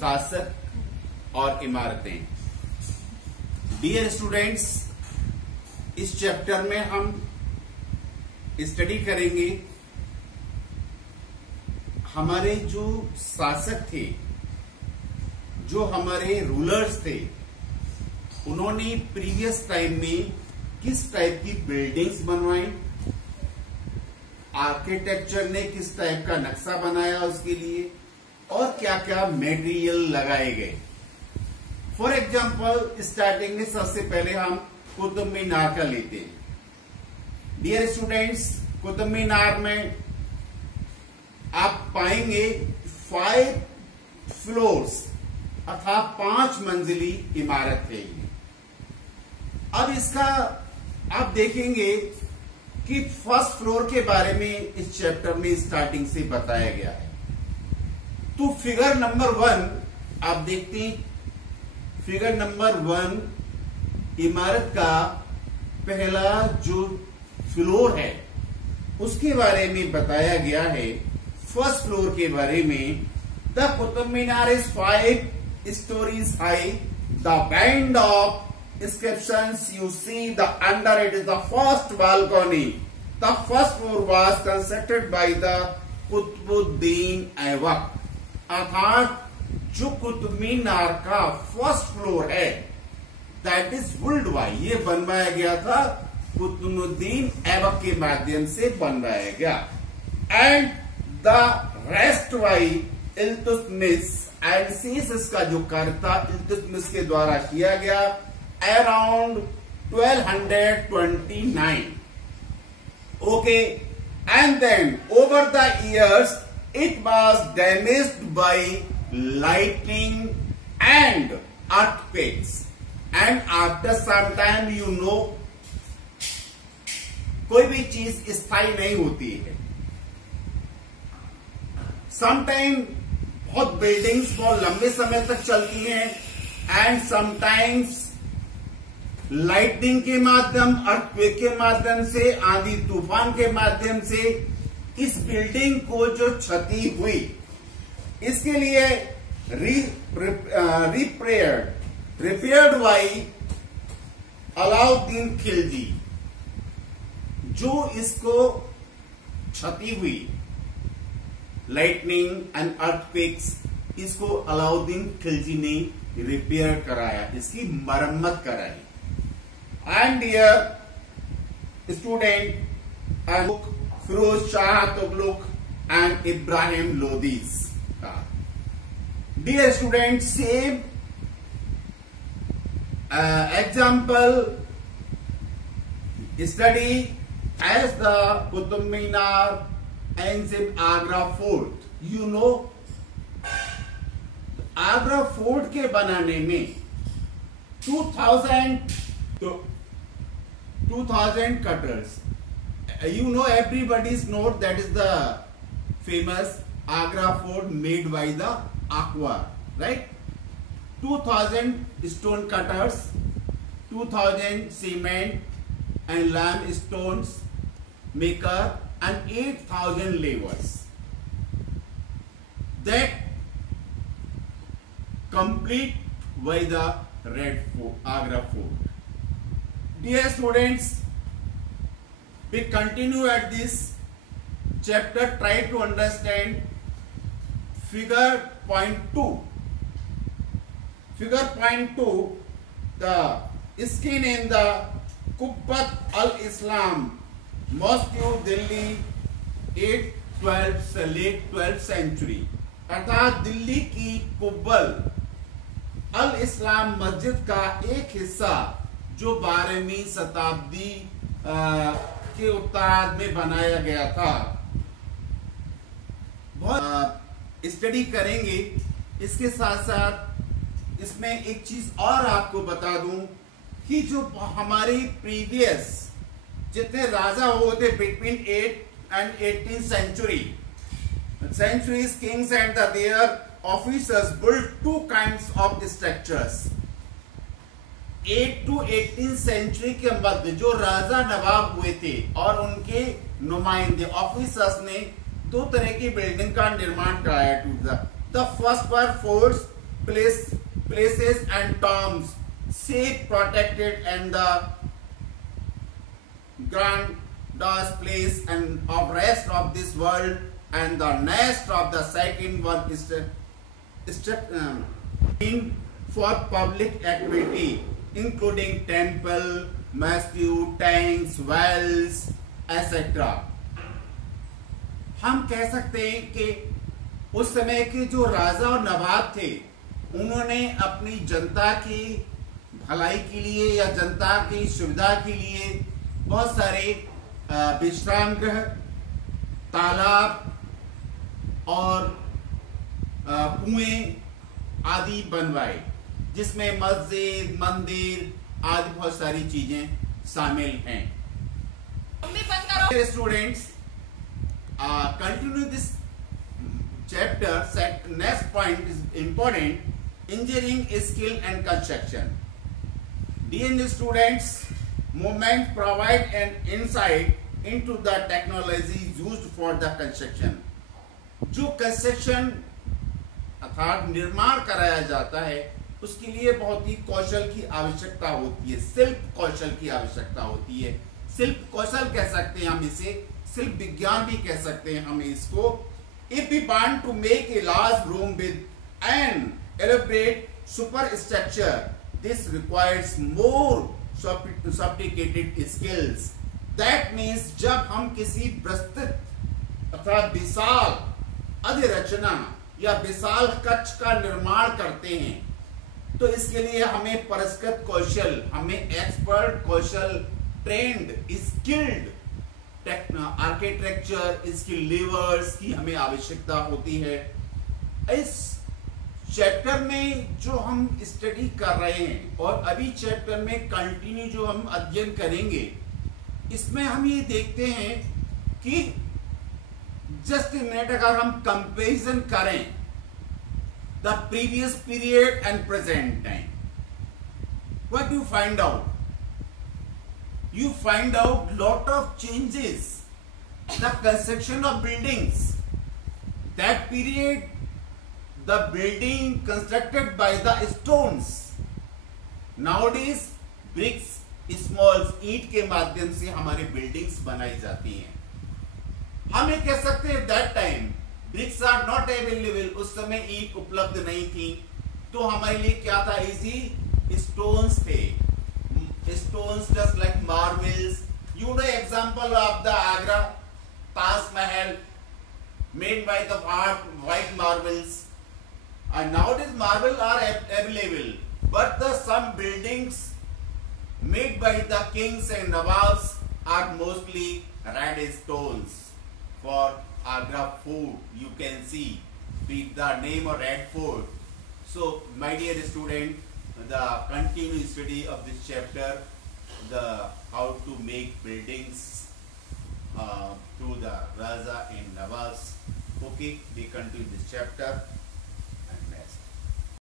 शासक और इमारतें। डियर स्टूडेंट्स, इस चैप्टर में हम स्टडी करेंगे हमारे जो शासक थे, जो हमारे रूलर्स थे, उन्होंने प्रीवियस टाइम में किस टाइप की बिल्डिंग्स बनवाई, आर्किटेक्चर ने किस टाइप का नक्शा बनाया उसके लिए, और क्या क्या मटेरियल लगाए गए। फॉर एग्जाम्पल, स्टार्टिंग में सबसे पहले हम कुतुब मीनार का लेते हैं। डियर स्टूडेंट्स, कुतुब मीनार में आप पाएंगे 5 फ्लोर्स अर्थात 5 मंजिली इमारत है ये। अब इसका आप देखेंगे कि फर्स्ट फ्लोर के बारे में इस चैप्टर में स्टार्टिंग से बताया गया है। तो फिगर नंबर 1 आप देखते हैं, फिगर नंबर 1 इमारत का पहला जो फ्लोर है उसके बारे में बताया गया है। फर्स्ट फ्लोर के बारे में, the Qutub Minar is 5 stories high. The band of inscriptions you see the under it is the first balcony. The first floor was constructed by the Qutbuddin Aibak. अर्थात जो कुतुब मीनार का फर्स्ट फ्लोर है दैट इज बुल्ड बाय, ये बनवाया गया था कुतुबुद्दीन ऐबक के माध्यम से बनवाया गया। And the rest by Iltutmish, and सीस इसका जो कार्य था इल्तुतमिश के द्वारा किया गया around 1229। Okay, and then over the years it was damaged by lightning and earthquakes, and after some time you know कोई भी चीज स्थायी नहीं होती है। समटाइम बहुत बिल्डिंग्स बहुत लंबे समय तक चलती हैं, एंड समटाइम्स लाइटनिंग के माध्यम, अर्थक्वेक के माध्यम से, आंधी तूफान के माध्यम से इस बिल्डिंग को जो क्षति हुई इसके लिए रिपेयर्ड बाय अलाउद्दीन खिलजी। जो इसको क्षति हुई लाइटनिंग एंड अर्थक्वेक्स, इसको अलाउद्दीन खिलजी ने रिपेयर कराया, इसकी मरम्मत कराई। And dear student, Firoz Shah Tughlaq and Ibrahim Lodis का। Dear student, same example study as the Qutub Minar and Agra fort. You know, Agra fort के बनाने में 2000 cutters, you know, everybody's know that is the famous Agra fort made by the Akbar, right? 2000 stone cutters, 2000 cement and limestones maker, and 8,000 laborers that complete by the Red Fort, Agra Fort. Dear students, we continue at this chapter. Try to understand figure point 2. Figure point 2, the skin in the Qubbat al-Islam Mosque, Delhi 8-12 से late 12th century, अर्थात दिल्ली की कुब्बल अल इस्लाम मस्जिद का एक हिस्सा जो 12वीं शताब्दी के उत्तरार्ध में बनाया गया था। बहुत स्टडी करेंगे। इसके साथ साथ इसमें एक चीज और आपको बता दूं कि जो हमारी प्रीवियस जितने राजा हुए थे between 8th and 18th centuries, kings and their officers built 2 kinds of structures. 8th to 18th century के मध्य जो राजा नवाब हुए थे और उनके नुमाइंदे ऑफिसर्स ने 2 तरह की बिल्डिंग का निर्माण कराया। The first were forts places and tombs, safe, protected, and the grandiose place and of rest of this world, and the nest of the second one is in for public activity, including temple, masjid, tanks, wells, etc. हम कह सकते हैं कि उस समय के जो राजा और नवाब थे, उन्होंने अपनी जनता की भलाई के लिए या जनता की सुविधा के लिए बहुत सारे विश्राम गृह, तालाब और कुएं आदि बनवाए, जिसमें मस्जिद, मंदिर आदि बहुत सारी चीजें शामिल हैं। Students, continue this chapter. Next point is important: engineering skill and construction. Dear students, movement provide an insight into the technology used for the construction. जो कंस्ट्रक्शन अर्थात निर्माण कराया जाता है, उसके लिए बहुत ही कौशल की आवश्यकता होती है, शिल्प कौशल की आवश्यकता होती है। शिल्प कौशल कह सकते हैं हम इसे, शिल्प विज्ञान भी कह सकते हैं हम इसको। If we want to make a large room with an elaborate superstructure, this requires more sophisticated skills. That means जब हम किसी विस्तृत अर्थात विशाल अधिरचना या विशाल कक्ष का निर्माण करते हैं, तो इसके लिए हमें परिष्कृत कौशल, हमें एक्सपर्ट कौशल, ट्रेंड, स्किल्ड आर्किटेक्चर, इसकी लेवर्स की हमें आवश्यकता होती है। इस चैप्टर में जो हम स्टडी कर रहे हैं और अभी चैप्टर में कंटिन्यू जो हम अध्ययन करेंगे, इसमें हम ये देखते हैं कि जस्ट ए मिनट अगर हम कंपैरिजन करें the previous period and present time, what you find out? You find out lot of changes. The construction of buildings. That period, the building constructed by the stones. Nowadays, bricks, smalls, ईंट के माध्यम से हमारे buildings बनाई जाती हैं। हम ये कह सकते हैं that time bricks are not available. उस समय ईंट उपलब्ध नहीं थी, तो हमारे लिए क्या था? इजी stones थे। Stones just like marbles. You know example of the Agra Taj Mahal made by the white marbles. And nowadays marble are available, but the some buildings made by the kings and nawabs are mostly red stones. For Agra Fort, you can see with the name of Red Fort. So, my dear student, the continued study of this chapter, the how to make buildings through the Raja and Nawabs. Okay, we continue this chapter.